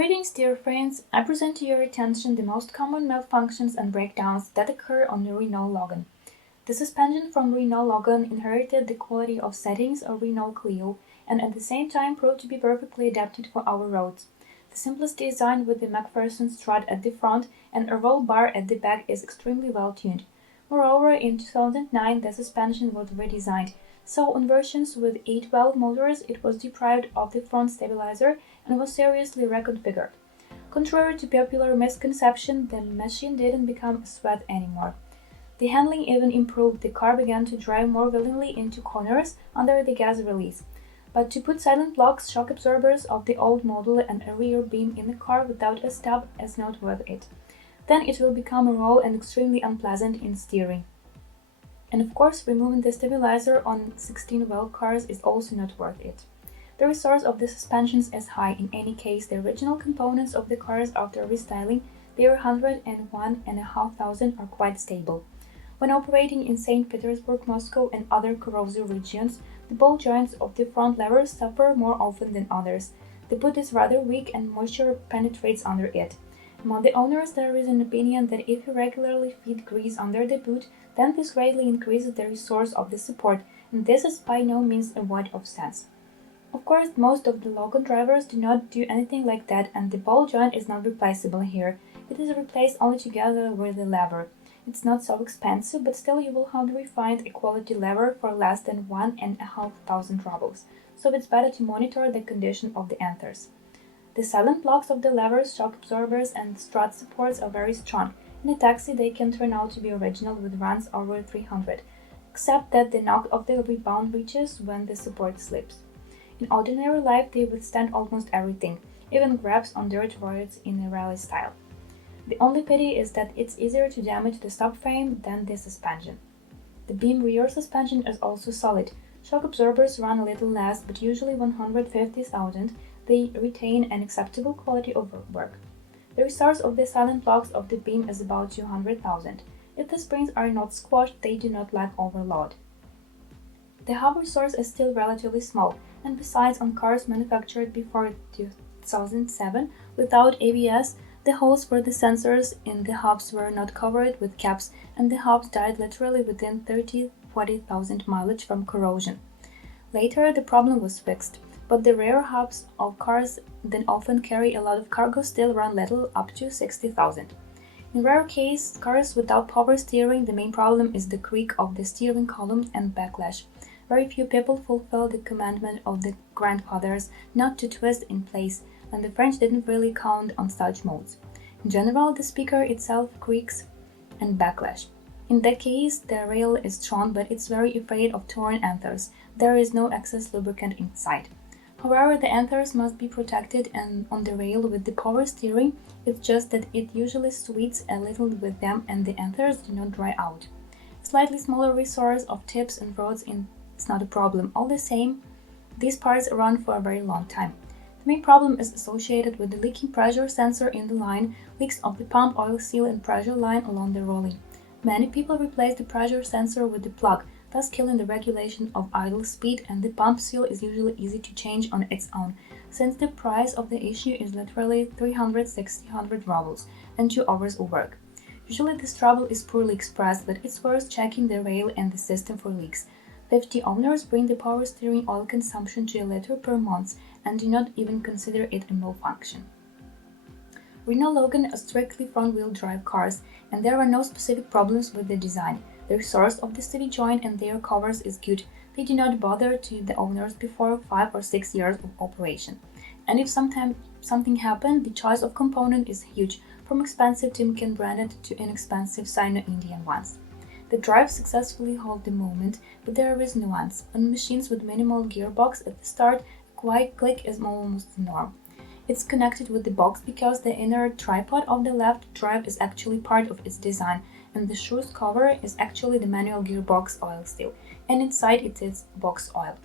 Greetings, dear friends. I present to your attention the most common malfunctions and breakdowns that occur on the Renault Logan. The suspension from Renault Logan inherited the quality of settings of Renault Clio and at the same time proved to be perfectly adapted for our roads. The simplest design with the McPherson strut at the front and a roll bar at the back is extremely well tuned. Moreover, in 2009 the suspension was redesigned, so on versions with 8-valve motors it was deprived of the front stabilizer and was seriously reconfigured. Contrary to popular misconception, the machine didn't become a sweat anymore. The handling even improved. The car began to drive more willingly into corners under the gas release. But to put silent blocks, shock absorbers of the old model and a rear beam in the car without a stub is not worth it. Then it will become raw and extremely unpleasant in steering. And of course, removing the stabilizer on 16-valve cars is also not worth it. The resource of the suspensions is high. In any case, the original components of the cars after restyling, their 101,500 are quite stable. When operating in St. Petersburg, Moscow and other corrosive regions, the ball joints of the front levers suffer more often than others. The boot is rather weak and moisture penetrates under it. Among the owners, there is an opinion that if you regularly feed grease under the boot, then this greatly increases the resource of the support, and this is by no means a void of sense. Of course, most of the Logan drivers do not do anything like that, and the ball joint is not replaceable here. It is replaced only together with the lever. It's not so expensive, but still you will hardly find a quality lever for less than 1,500 rubles, so it's better to monitor the condition of the anthers. The silent blocks of the levers, shock absorbers and strut supports are very strong. In a taxi they can turn out to be original with runs over 300, except that the knock of the rebound reaches when the support slips. In ordinary life they withstand almost everything, even grabs on dirt roads in a rally style. The only pity is that it's easier to damage the subframe than the suspension. The beam rear suspension is also solid. Shock absorbers run a little less, but usually 150,000. They retain an acceptable quality of work. The resource of the silent blocks of the beam is about 200,000. If the springs are not squashed, they do not lack overload. The hub resource is still relatively small, and besides, on cars manufactured before 2007 without ABS, the holes for the sensors in the hubs were not covered with caps, and the hubs died literally within 30,000–40,000 mileage from corrosion. Later, the problem was fixed, but the rear hubs of cars that often carry a lot of cargo still run little, up to 60,000. In rare case cars without power steering, the main problem is the creak of the steering column and backlash. Very few people fulfill the commandment of the grandfathers not to twist in place, and the French didn't really count on such modes. In general, the speaker itself creaks and backlash. In that case, the rail is strong, but it's very afraid of torn anthers. There is no excess lubricant inside. However, the anthers must be protected and on the rail with the power steering. It's just that it usually sweats a little with them and the anthers do not dry out. A slightly smaller resource of tips and rods is not a problem. All the same, these parts run for a very long time. The main problem is associated with the leaking pressure sensor in the line, leaks of the pump oil seal and pressure line along the rolling. Many people replace the pressure sensor with the plug, thus killing the regulation of idle speed, and the pump seal is usually easy to change on its own, since the price of the issue is literally 300–600 rubles and 2 hours of work. Usually this trouble is poorly expressed, but it's worth checking the rail and the system for leaks. 50 owners bring the power steering oil consumption to a liter per month and do not even consider it a malfunction. Renault Logan are strictly front-wheel drive cars, and there are no specific problems with the design. The resource of the city joint and their covers is good. They do not bother to the owners before 5 or 6 years of operation. And if something happened, the choice of component is huge, from expensive Timken branded to inexpensive Sino-Indian ones. The drives successfully hold the moment, but there is nuance. On machines with minimal gearbox at the start, a quiet click is almost the norm. It's connected with the box because the inner tripod of the left drive is actually part of its design, and the shoes cover is actually the manual gearbox oil seal, and inside it is box oil.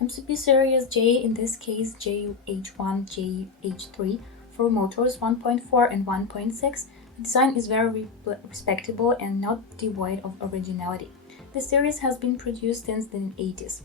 MCP series J, in this case JH1, JH3, for motors 1.4 and 1.6, the design is very respectable and not devoid of originality. The series has been produced since the 80s.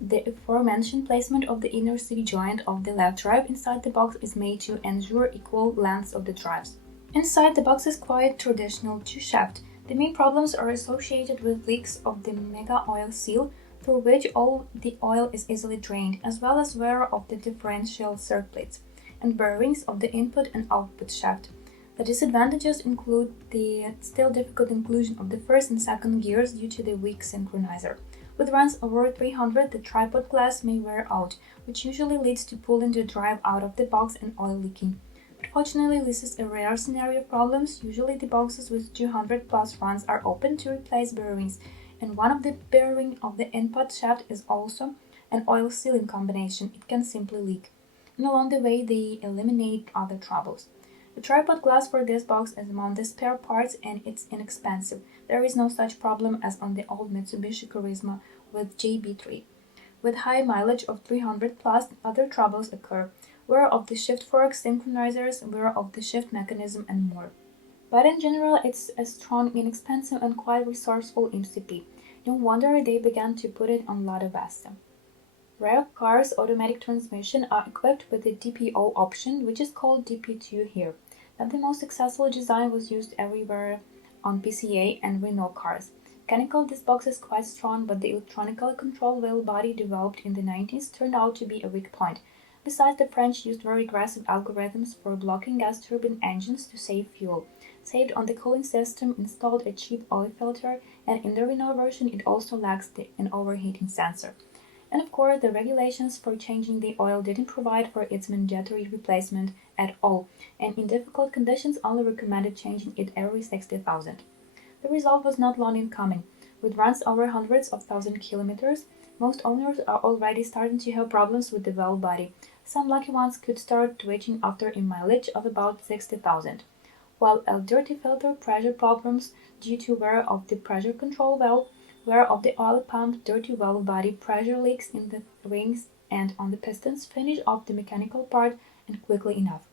The aforementioned placement of the inner C-joint of the left drive inside the box is made to ensure equal lengths of the drives. Inside the box is quite traditional two-shaft. The main problems are associated with leaks of the mega oil seal, through which all the oil is easily drained, as well as wear of the differential circuits and bearings of the input and output shaft. The disadvantages include the still difficult inclusion of the first and second gears due to the weak synchronizer. With runs over 300, the tripod glass may wear out, which usually leads to pulling the drive out of the box and oil leaking. But fortunately, this is a rare scenario of problems. Usually the boxes with 200 plus runs are open to replace bearings, and one of the bearing of the input shaft is also an oil sealing combination. It can simply leak, and along the way they eliminate other troubles. The tripod glass for this box is among the spare parts and it's inexpensive. There is no such problem as on the old Mitsubishi Charisma with JB3. With high mileage of 300 plus, other troubles occur. Wear of the shift forks, synchronizers, wear of the shift mechanism, and more. But in general, it's a strong, inexpensive, and quite resourceful MCP. No wonder they began to put it on Lada Vesta. Rare cars' automatic transmission are equipped with the DPO option, which is called DP2 here. That the most successful design was used everywhere on PCA and Renault cars. Mechanical, this box is quite strong, but the electronically controlled wheel body developed in the 90s turned out to be a weak point. Besides, the French used very aggressive algorithms for blocking gas turbine engines to save fuel. Saved on the cooling system, installed a cheap oil filter, and in the Renault version it also lacks an overheating sensor. And of course, the regulations for changing the oil didn't provide for its mandatory replacement at all, and in difficult conditions only recommended changing it every 60,000. The result was not long in coming. With runs over hundreds of thousand kilometers, most owners are already starting to have problems with the valve body. Some lucky ones could start twitching after a mileage of about 60,000. While a dirty filter, pressure problems due to wear of the pressure control valve, wear of the oil pump, dirty valve body, pressure leaks in the rings and on the pistons finish off the mechanical part and quickly enough.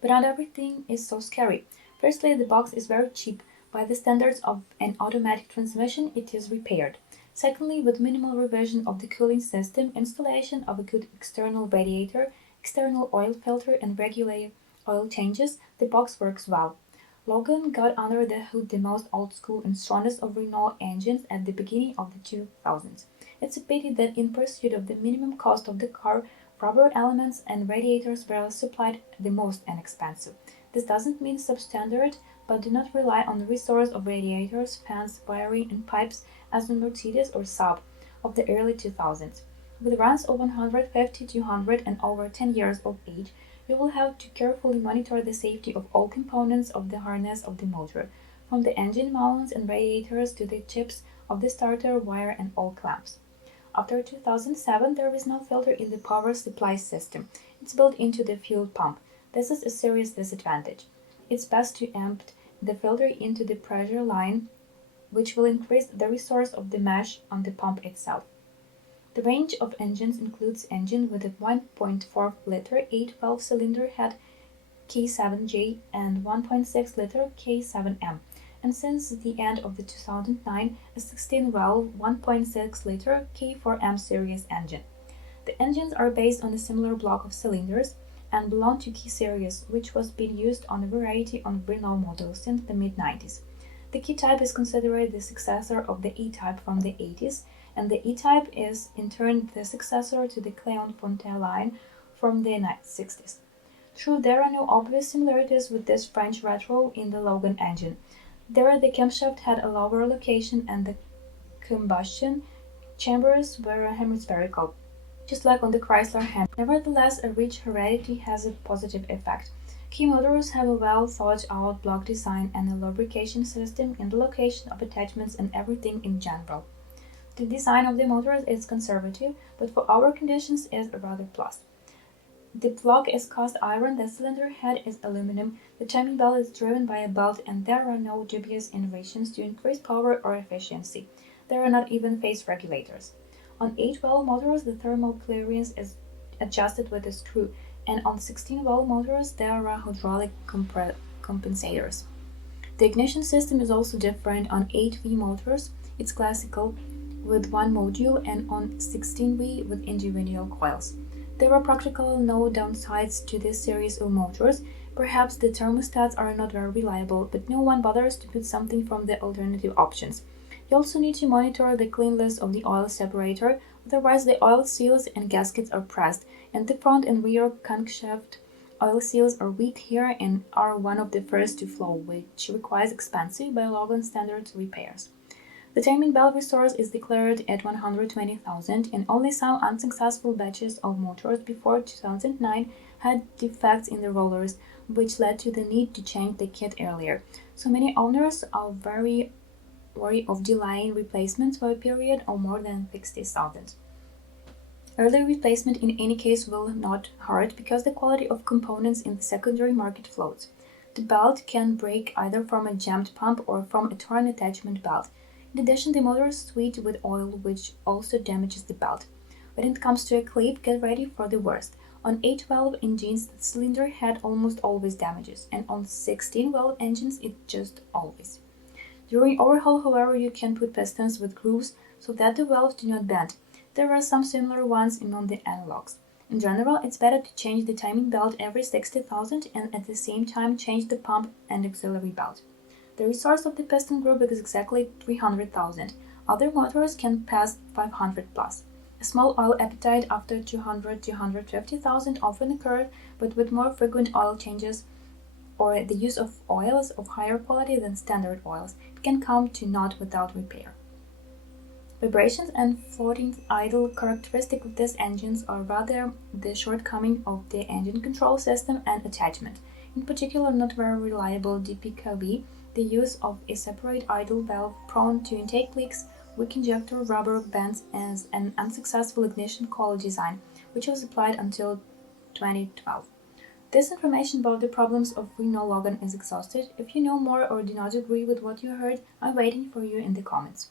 But not everything is so scary. Firstly, the box is very cheap. By the standards of an automatic transmission, it is repaired. Secondly, with minimal revision of the cooling system, installation of a good external radiator, external oil filter, and regular oil changes, the box works well. Logan got under the hood the most old-school and strongest of Renault engines at the beginning of the 2000s. It's a pity that in pursuit of the minimum cost of the car, rubber elements and radiators were supplied the most inexpensive. This doesn't mean substandard, but do not rely on the resource of radiators, fans, wiring, and pipes as the Mercedes or Saab of the early 2000s. With runs of 150, 200, and over 10 years of age, you will have to carefully monitor the safety of all components of the harness of the motor, from the engine mounts and radiators to the chips of the starter wire and all clamps. After 2007, there is no filter in the power supply system. It's built into the fuel pump. This is a serious disadvantage. It's best to empty the filter into the pressure line, which will increase the resource of the mesh on the pump itself. The range of engines includes engine with a 1.4-liter 8-valve-cylinder head K7J and 1.6-liter K7M, and since the end of the 2009, a 16-valve 1.6-liter K4M series engine. The engines are based on a similar block of cylinders and belong to K series, which was being used on a variety of Renault models since the mid-90s. The K-type is considered the successor of the E-type from the 80s, and the E-type is in turn the successor to the Cléon Fontaine line from the 60s. True, there are no obvious similarities with this French retro in the Logan engine. There the camshaft had a lower location and the combustion chambers were hemispherical, just like on the Chrysler Ham. Nevertheless, a rich heredity has a positive effect. Key motors have a well-thought-out block design and a lubrication system in the location of attachments and everything in general. The design of the motors is conservative, but for our conditions is a rather plus. The block is cast iron, the cylinder head is aluminum, the timing belt is driven by a belt, and there are no dubious innovations to increase power or efficiency. There are not even phase regulators. On 8-valve motors, the thermal clearance is adjusted with a screw, and on 16-valve motors, there are hydraulic compensators. The ignition system is also different on 8V motors. It's classical with one module and on 16V with individual coils. There are practically no downsides to this series of motors. Perhaps the thermostats are not very reliable, but no one bothers to put something from the alternative options. You also need to monitor the cleanliness of the oil separator, otherwise the oil seals and gaskets are pressed, and the front and rear crankshaft oil seals are weak here and are one of the first to flow, which requires expensive by Logan standards repairs. The timing belt resource is declared at 120,000, and only some unsuccessful batches of motors before 2009 had defects in the rollers, which led to the need to change the kit earlier. So many owners are very worried of delaying replacements for a period of more than 60,000. Early replacement in any case will not hurt because the quality of components in the secondary market floats. The belt can break either from a jammed pump or from a torn attachment belt. In addition, the motor is sweet with oil, which also damages the belt. When it comes to a clip, get ready for the worst. On 8-valve engines, the cylinder head almost always damages, and on 16-valve engines, it just always. During overhaul, however, you can put pistons with grooves so that the valves do not bend. There are some similar ones on the analogs. In general, it's better to change the timing belt every 60,000 and at the same time change the pump and auxiliary belt. The resource of the piston group is exactly 300,000. Other motors can pass 500 plus. A small oil appetite after 200-250,000 often occurs, but with more frequent oil changes or the use of oils of higher quality than standard oils, it can come to naught without repair. Vibrations and floating idle characteristics of these engines are rather the shortcoming of the engine control system and attachment. In particular, not very reliable DPKV, the use of a separate idle valve prone to intake leaks, weak injector rubber bands, and an unsuccessful ignition coil design, which was applied until 2012. This information about the problems of Renault Logan is exhausted. If you know more or do not agree with what you heard, I'm waiting for you in the comments.